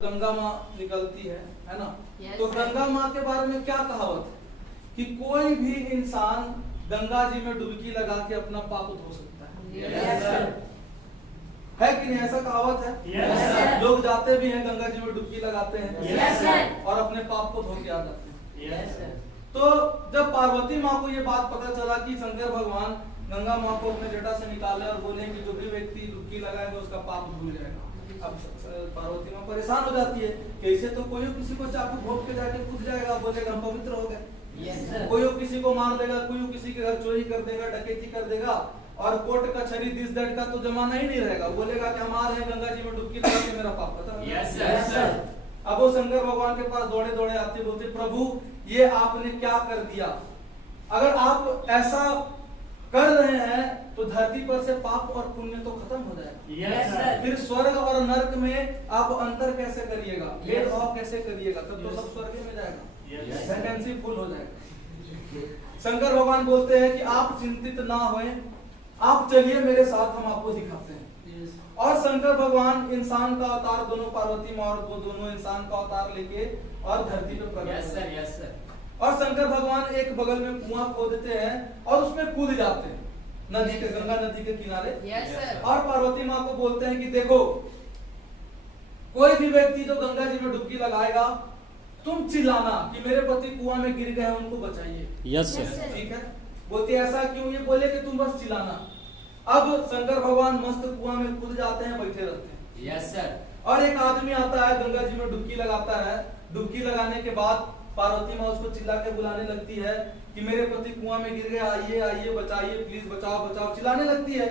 गंगा माँ निकलती है ना। yes, तो गंगा माँ के बारे में क्या कहावत है कि कोई भी इंसान गंगा जी में डुबकी लगा के अपना पाप धो सकता है। yes, है कि नहीं, ऐसा कहावत है। yes, लोग जाते भी हैं गंगा जी में डुबकी लगाते हैं yes, और अपने पाप को धो के आ जाते हैं। yes, तो जब पार्वती माँ को ये बात पता चला कि शंकर भगवान गंगा माँ को अपने जटा से निकाले और बोले कि जो भी व्यक्ति डुबकी लगाएगा उसका पाप धुल जाएगा। अब पार्वती माँ परेशान हो जाती है कि ऐसे तो कोई किसी को चाकू भोग के जाके कूद जाएगा, बोलेगा हम पवित्र हो गए। कोई किसी को मार देगा, कोई किसी के घर चोरी कर देगा, डकैती कर देगा और कोर्ट कचहरी दिस दैट का तो जमाना ही नहीं रहेगा। बोलेगा कि हम आ रहे हैं गंगा जी में डुबकी लगा के मेरा पाप खत्म। अब वो शंकर भगवान के पास दौड़े दौड़े आते बोलते, प्रभु ये आपने क्या कर दिया? अगर आप ऐसा कर रहे हैं तो धरती पर से पाप और पुण्य तो खत्म हो जाएगा। फिर स्वर्ग और नरक में आप अंतर कैसे करिएगा, भेदभाव कैसे करिएगा? तब तो सब स्वर्ग में जाएगा, वैकेंसी फुल हो जाएगा। शंकर भगवान बोलते हैं कि आप चिंतित ना होएं, आप चलिए मेरे साथ, हम आपको दिखाते हैं। और शंकर भगवान इंसान का अवतार, दोनों पार्वती माँ और वो दोनों इंसान का अवतार लेके और धरती पे प्रकट और शंकर भगवान एक बगल में कुआं खोदते हैं और उसमें कूद जाते हैं नदी के, गंगा नदी के किनारे। और पार्वती माँ को बोलते हैं कि देखो कोई भी व्यक्ति जो गंगा जी में डुबकी लगाएगा तुम चिल्लाना कि मेरे पति कुआं में गिर गए हैं, उनको बचाइए। ठीक है, बोलती ऐसा क्यों? ये बोले कि तुम बस चिल्लाना। अब शंकर भगवान मस्त कुआं में कूद जाते हैं, बैठे रहते हैं। और एक आदमी आता है गंगा जी में डुबकी लगाता है। डुबकी लगाने के बाद पार्वती माँ उसको चिल्ला के बुलाने लगती है कि मेरे पति कुआं में गिर गए, आइए आइए बचाइए, प्लीज बचाओ बचाओ, चिल्लाने लगती है।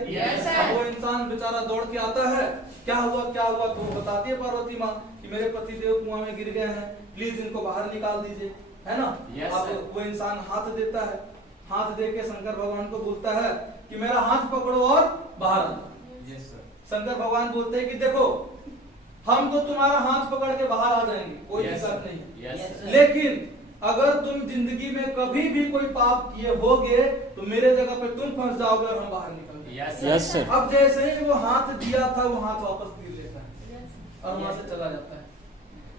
वो इंसान बेचारा दौड़ के आता है, क्या हुआ क्या हुआ? तो वो बताती है पार्वती माँ कि मेरे पति देव कुआं में गिर गए हैं, प्लीज इनको बाहर निकाल दीजिए, है ना। अब वो इंसान हाथ देता है, हाथ दे के शंकर भगवान को बोलता है कि मेरा हाथ पकड़ो और बाहर आ जाओ। शंकर भगवान बोलते हैं कि देखो हम तो तुम्हारा हाथ पकड़ के बाहर आ जाएंगे, कोई दिक्कत नहीं, लेकिन अगर तुम जिंदगी में कभी भी कोई पाप किए होगे तो मेरे जगह पे तुम फंस जाओगे और हम बाहर निकल। अब जैसे ही वो हाथ दिया था वो हाथ वापस गिर लेता है और वहां से चला जाता है।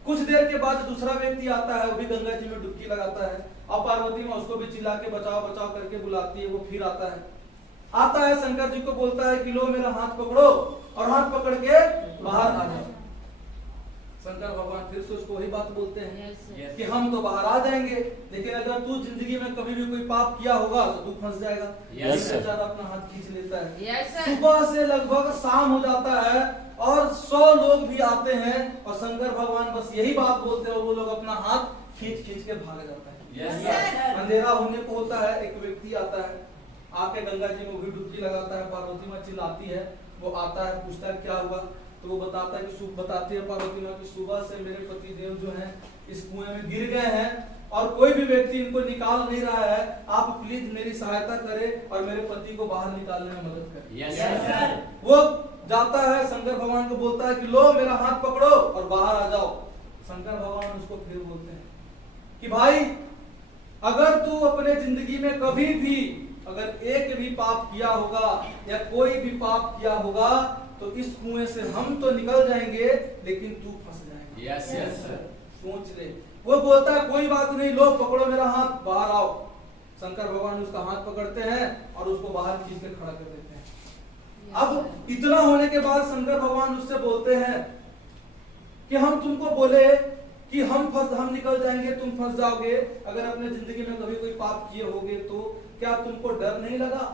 कुछ देर के बाद दूसरा व्यक्ति आता है, वो भी गंगा जी में डुबकी लगाता है और पार्वती माँ उसको भी चिल्ला के बचाओ बचाओ करके बुलाती है। वो फिर आता है शंकर जी को बोलता है कि लो मेरा हाथ पकड़ो और हाथ पकड़ के बाहर आ जाओ। शंकर भगवान फिर से उसको वही बात बोलते हैं कि हम तो बाहर आ जाएंगे, लेकिन अगर तू जिंदगी में कभी भी कोई पाप किया होगा तो तू फंस जाएगा। बेचारा अपना हाथ खींच लेता है। सुबह से लगभग शाम हो जाता है और 100 लोग भी आते हैं और शंकर भगवान बस यही बात बोलते हैं और वो लोग अपना हाथ खींच खींच के भाग जाता है। अंधेरा होने को होता है, एक व्यक्ति आता है, आके गंगा जी में भी डुबकी लगाता है। पार्वती माँ चिल्लाती है, वो आता है, पूछता है क्या हुआ? तो वो बताता है कि बताती है पार्वती माँ कि सुबह से मेरे पति देव जो हैं इस कुएं में गिर गए हैं और कोई भी व्यक्ति इनको निकाल नहीं रहा है, आप प्लीज मेरी सहायता करें और मेरे पति को बाहर निकालने में मदद करें। वो जाता है, शंकर भगवान को बोलता है कि लो मेरा हाथ पकड़ो और बाहर आ जाओ। शंकर भगवान उसको फिर बोलते हैं कि भाई अगर तू अपने जिंदगी में कभी भी अगर एक भी पाप किया होगा या कोई भी पाप किया होगा तो इस कुएं से हम तो निकल जाएंगे लेकिन तू फंस जाएगा। सोच ले। वो बोलता है कोई बात नहीं, लो पकड़ो मेरा हाथ, बाहर आओ। शंकर भगवान उसका हाथ पकड़ते हैं और उसको बाहर खींच के खड़ा कर देते हैं। अब इतना होने के बाद शंकर भगवान उससे बोलते हैं कि हम तुमको बोले कि हम निकल जाएंगे, तुम फंस जाओगे, अगर अपने जिंदगी में कभी कोई पाप किए होगे तो क्या तुमको डर नहीं लगा?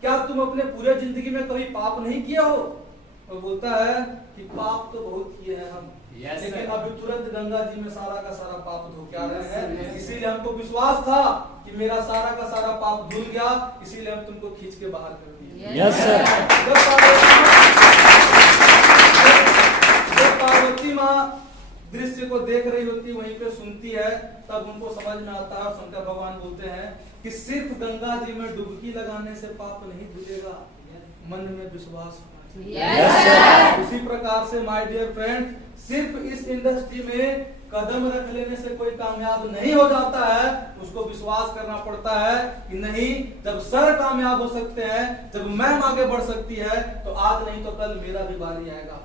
क्या तुम अपने पूरे जिंदगी में कभी पाप नहीं किया हो? तो बोलता है कि पाप तो बहुत किए हैं हम, लेकिन अभी तुरंत गंगा जी में सारा का सारा पाप धो के आ रहे हैं, इसीलिए हमको विश्वास था कि मेरा सारा का सारा पाप धुल गया, इसीलिए हम तुमको खींच के बाहर कर दिए। जब पार्वती माँ दृश्य को देख रही होती, वहीं पे सुनती है, तब उनको समझ में आता है। शंकर भगवान बोलते हैं कि सिर्फ गंगा जी में डुबकी लगाने से पाप नहीं धुलेगा, मन में विश्वास उसी प्रकार से माय डियर फ्रेंड, सिर्फ इस इंडस्ट्री में कदम रख लेने से कोई कामयाब नहीं हो जाता है, उसको विश्वास करना पड़ता है कि नहीं, जब सर कामयाब हो सकते हैं, जब मैम आगे बढ़ सकती है, तो आज नहीं तो कल मेरा भी बारी आएगा।